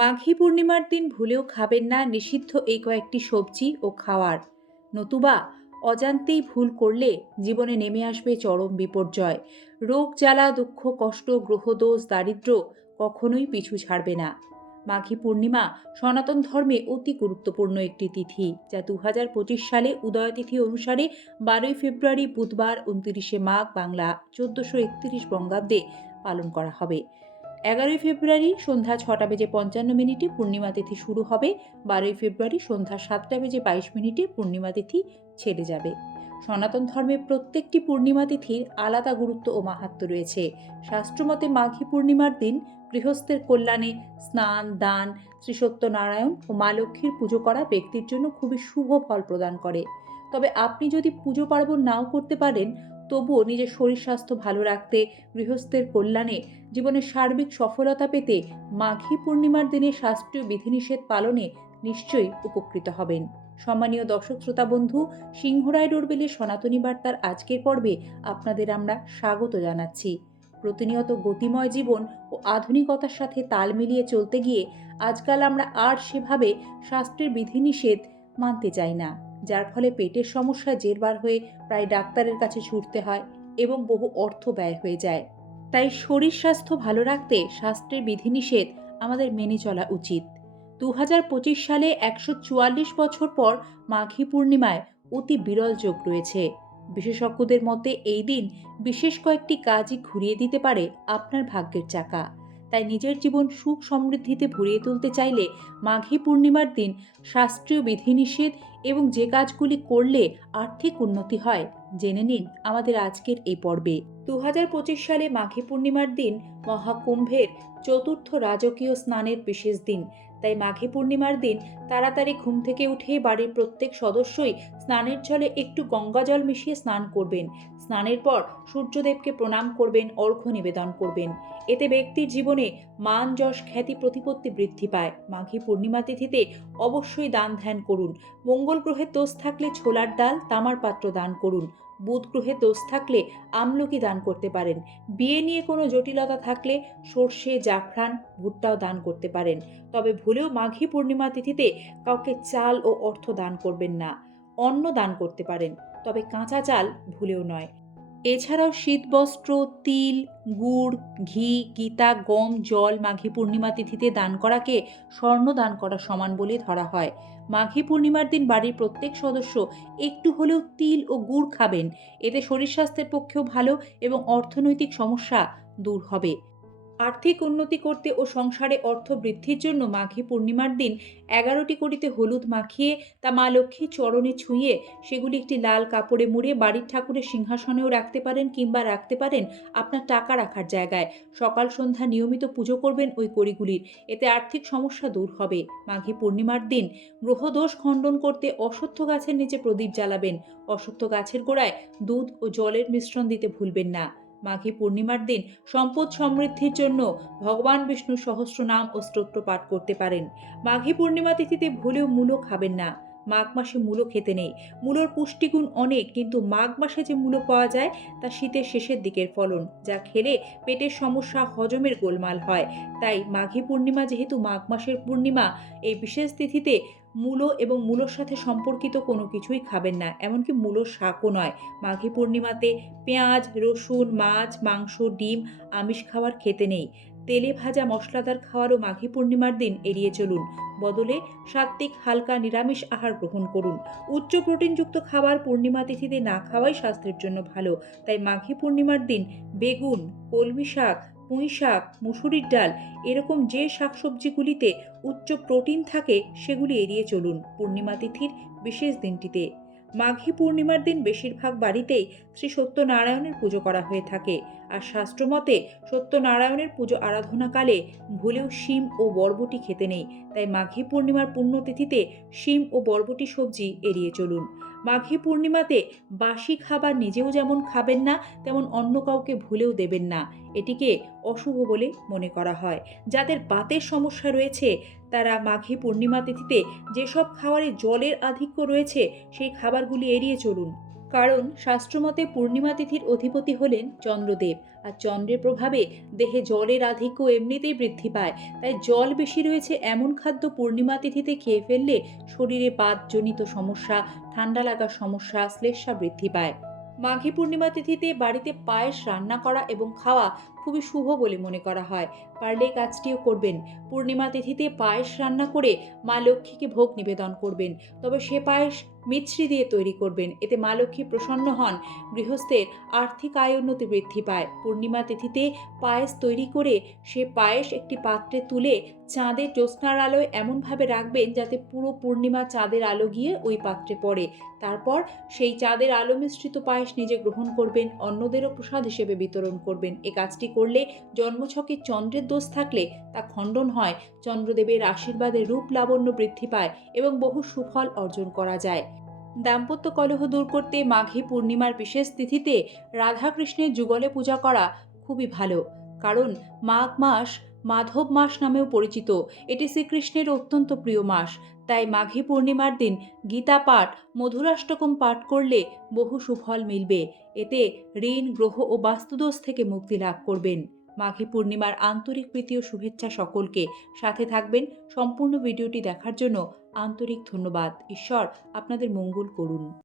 মাঘী পূর্ণিমার দিন ভুলেও খাবেন না নিষিদ্ধ এই কয়েকটি সবজি ও খাওয়ার। নতুবা অজান্তেই ভুল করলে জীবনে নেমে আসবে চরম বিপর্যয়। রোগ, জ্বালা, দুঃখ, কষ্ট, গ্রহদোষ দারিদ্র্য কখনোই পিছু ছাড়বে না। মাঘী পূর্ণিমা সনাতন ধর্মে অতি গুরুত্বপূর্ণ একটি তিথি, যা দু হাজার পঁচিশ সালে উদয়তিথি অনুসারে বারোই ফেব্রুয়ারি বুধবার, উনত্রিশে মাঘ, বাংলা চোদ্দোশো একত্রিশ বঙ্গাব্দে পালন করা হবে। এগারোই ফেব্রুয়ারি সন্ধ্যা ছটা বেজে পঞ্চান্ন মিনিটে পূর্ণিমা তিথি শুরু হবে। বারোই ফেব্রুয়ারি সন্ধ্যা সাতটা বেজে বাইশ মিনিটে পূর্ণিমা তিথি ছেড়ে যাবে। সনাতন ধর্মে প্রত্যেকটি পূর্ণিমা তিথির আলাদা গুরুত্ব ও মাহাত্ম্য রয়েছে। শাস্ত্রমতে মাঘী পূর্ণিমার দিন গৃহস্থের কল্যাণে স্নান, দান শ্রী সত্যনারায়ণ ও মা লক্ষ্মীর পুজো করা ব্যক্তির জন্য খুবই শুভ ফল প্রদান করে। তবে আপনি যদি পুজো পার্বণ নাও করতে পারেন তবুও নিজের শরীর স্বাস্থ্য ভালো রাখতে, গৃহস্থের কল্যাণে জীবনের সার্বিক সফলতা পেতে মাঘী পূর্ণিমার দিনে শাস্ত্রীয় বিধিনিষেধ পালনে নিশ্চয়ই উপকৃত হবেন। সম্মানীয় দর্শক, শ্রোতা বন্ধু সিংহরায় ডোরবেলের সনাতনী বার্তার আজকের পর্বে আপনাদের আমরা স্বাগত জানাচ্ছি। প্রতিনিয়ত গতিময় জীবন ও আধুনিকতার সাথে তাল মিলিয়ে চলতে গিয়ে আজকাল আমরা আর সেভাবে শাস্ত্রের বিধিনিষেধ মানতে চাই না। যার ফলে পেটের সমস্যায় জেরবার হয়ে প্রায় ডাক্তারের কাছে ছুটতে হয় এবং বহু অর্থ ব্যয় হয়ে যায়। তাই শরীর স্বাস্থ্য ভালো রাখতে শাস্ত্রের বিধিনিষেধ আমাদের মেনে চলা উচিত। দু সালে একশো চুয়াল্লিশ বছর পর মাঘী পূর্ণিমায় অতি বিরল যোগ রয়েছে। বিশেষজ্ঞদের মতে এই দিন বিশেষ কয়েকটি কাজই ঘুরিয়ে দিতে পারে আপনার ভাগ্যের চাকা। তাই নিজের জীবন সুখ সমৃদ্ধিতে ভরিয়ে তুলতে চাইলে মাঘী পূর্ণিমার দিন শাস্ত্রীয় বিধিনিষেধ এবং যে কাজগুলি করলে আর্থিক উন্নতি হয়। জেনে নিন আমাদের আজকের এই পর্বে। দু হাজার পঁচিশ সালে মাঘী পূর্ণিমার দিন মহাকুম্ভের চতুর্থ রাজকীয় স্নানের বিশেষ দিন। তাই মাঘী পূর্ণিমার দিন তাড়াতাড়ি ঘুম থেকে উঠে বাড়ির প্রত্যেক সদস্যই স্নানের জলে একটু গঙ্গা জল মিশিয়ে স্নান করবেন। স্নানের পর সূর্যদেবকে প্রণাম করবেন, অর্ঘ্য নিবেদন করবেন। এতে ব্যক্তির জীবনে মান, যশ, খ্যাতি, প্রতিপত্তি বৃদ্ধি পায়। মাঘী পূর্ণিমা তিথিতে অবশ্যই দান ধ্যান করুন। মঙ্গল গ্রহে দোষ থাকলে ছোলার ডাল, তামার পাত্র দান করুন। বুধ গ্রহে দোষ থাকলে আমলকি দান করতে পারেন। বিয়ে নিয়ে কোনো জটিলতা থাকলে সর্ষে, জাফরান, ভুট্টাও দান করতে পারেন। তবে ভুলেও মাঘী পূর্ণিমা তিথিতে কাউকে চাল ও অর্থ দান করবেন না। অন্ন দান করতে পারেন। তবে কাঁচা চাল ভুলেও নয়। এছাড়াও শীতবস্ত্র, তিল, গুড়, ঘি, গীতা, গম, জল, মাঘী পূর্ণিমা তিথিতে দান করাকে স্বর্ণ দান করা সমান বলে ধরা হয়। মাঘী পূর্ণিমার দিন বাড়ির প্রত্যেক সদস্য একটু হলেও তিল ও গুড় খাবেন। এতে শরীর স্বাস্থ্যের পক্ষেও ভালো এবং অর্থনৈতিক সমস্যা দূর হবে। আর্থিক উন্নতি করতে ও সংসারে অর্থ বৃদ্ধির জন্য মাঘী পূর্ণিমার দিন এগারোটি কড়িতে হলুদ মাখিয়ে তা মা লক্ষ্মীর চরণে ছুঁয়ে সেগুলি একটি লাল কাপড়ে মুড়ে বাড়ির ঠাকুরের সিংহাসনেও রাখতে পারেন কিংবা রাখতে পারেন আপনার টাকা রাখার জায়গায়। সকাল সন্ধ্যা নিয়মিত পুজো করবেন ওই কড়িগুলির। এতে আর্থিক সমস্যা দূর হবে। মাঘী পূর্ণিমার দিন গ্রহদোষ খণ্ডন করতে অশ্বত্থ গাছের নিচে প্রদীপ জ্বালাবেন। অশ্বত্থ গাছের গোড়ায় দুধ ও জলের মিশ্রণ দিতে ভুলবেন না। মাঘী পূর্ণিমার দিন সম্পদ সমৃদ্ধির জন্য ভগবান বিষ্ণুর সহস্র নাম ও স্তোত্র পাঠ করতে পারেন। মাঘী পূর্ণিমা তিথিতে ভুলেও মূলো খাবেন না। মাঘ মাসে মূলো খেতে নেই। মূলোর পুষ্টিগুণ অনেক, কিন্তু মাঘ মাসে যে মূলো পাওয়া যায়, তা শীতের শেষের দিকের ফলন, যা খেলে পেটের সমস্যা হজমের গোলমাল হয়। তাই মাঘী পূর্ণিমা যেহেতু মাঘ মাসের পূর্ণিমা, এই বিশেষ তিথিতে মূলো এবং মূলোর সাথে সম্পর্কিত কোনো কিছুই খাবেন না। এমনকি মূলোর শাকও নয়। মাঘী পূর্ণিমাতে পেঁয়াজ, রসুন, মাছ, মাংস, ডিম, আমিষ খাবার খেতে নেই। তেলে ভাজা মশলাদার খাওয়ারও মাঘী পূর্ণিমার দিন এড়িয়ে চলুন। বদলে সাত্ত্বিক, হালকা, নিরামিষ আহার গ্রহণ করুন। উচ্চ প্রোটিনযুক্ত খাবার পূর্ণিমা তিথিতে না খাওয়াই স্বাস্থ্যের জন্য ভালো। তাই মাঘী পূর্ণিমার দিন বেগুন, কলমি শাক, পুঁই শাক, মুসুরির ডাল এরকম যে শাকসবজিগুলিতে উচ্চ প্রোটিন থাকে সেগুলি এড়িয়ে চলুন পূর্ণিমা তিথির বিশেষ দিনটিতে। মাঘী পূর্ণিমার দিন বেশিরভাগ বাড়িতেই শ্রী সত্যনারায়ণের পুজো করা হয়ে থাকে। আর শাস্ত্রমতে সত্যনারায়ণের পুজো আরাধনাকালে ভুলেও শিম ও বরবটি খেতে নেই। তাই মাঘী পূর্ণিমার পুণ্যতিথিতে শিম ও বরবটি সবজি এড়িয়ে চলুন। মাঘী পূর্ণিমাতে বাসি খাবার নিজেও যেমন খাবেন না, তেমন অন্য কাউকে ভুলেও দেবেন না। এটিকে অশুভ বলে মনে করা হয়। যাদের বাতের সমস্যা রয়েছে, তারা মাঘী পূর্ণিমা তিথিতে যেসব খাবারে জলের আধিক্য রয়েছে, সেই খাবারগুলি এড়িয়ে চলুন। কারণ শাস্ত্রমতে পূর্ণিমা তিথির অধিপতি হলেন চন্দ্রদেব, আর চন্দ্রের প্রভাবে দেহে জলের আধিক্য এমনিতেই বৃদ্ধি পায়। তাই জল বেশি রয়েছে এমন খাদ্য পূর্ণিমা তিথিতে খেয়ে ফেললে শরীরে বাতজনিত সমস্যা, ঠান্ডা লাগার সমস্যা, শ্লেষা বৃদ্ধি পায়। মাঘী পূর্ণিমা তিথিতে বাড়িতে পায়েস রান্না করা এবং খাওয়া খুবই শুভ বলে মনে করা হয়। পারলে কাজটিও করবেন। পূর্ণিমা তিথিতে পায়েস রান্না করে মা লক্ষ্মীকে ভোগ নিবেদন করবেন। তবে সে পায়েস মিছরি দিয়ে তৈরি করবেন। এতে মা লক্ষ্মী প্রসন্ন হন। গৃহস্থের আর্থিক আয় উন্নতি বৃদ্ধি পায়। পূর্ণিমা তিথিতে পায়েস তৈরি করে সে পায়েস একটি পাত্রে তুলে চাঁদের জ্যোৎস্নার আলোয় এমনভাবে রাখবেন যাতে পুরো পূর্ণিমা চাঁদের আলো গিয়ে ওই পাত্রে পড়ে। তারপর সেই চাঁদের আলো মিশ্রিত পায়েস নিজে গ্রহণ করবেন, অন্যদেরও প্রসাদ হিসেবে বিতরণ করবেন। এ কাজটি করলে জন্মছকে চন্দ্রের দোষ থাকলে তা খণ্ডন হয়। চন্দ্রদেবের আশীর্বাদে রূপ লাবণ্য বৃদ্ধি পায় এবং বহু সুফল অর্জন করা যায়। দাম্পত্য কলহ দূর করতে মাঘী পূর্ণিমার বিশেষ তিথিতে রাধাকৃষ্ণের যুগলে পূজা করা খুবই ভালো। কারণ মাঘ মাস মাধব মাস নামেও পরিচিত। এটি শ্রীকৃষ্ণের অত্যন্ত প্রিয় মাস। তাই মাঘী পূর্ণিমার দিন গীতা পাঠ, মধুরাষ্টকম পাঠ করলে বহু সুফল মিলবে। এতে ঋণ, গ্রহ ও বাস্তুদোষ থেকে মুক্তি লাভ করবেন। মাঘী পূর্ণিমার আন্তরিক প্রীতি ও শুভেচ্ছা সকলকে। সাথে থাকবেন সম্পূর্ণ ভিডিওটি দেখার জন্য আন্তরিক ধন্যবাদ। ঈশ্বর আপনাদের মঙ্গল করুন।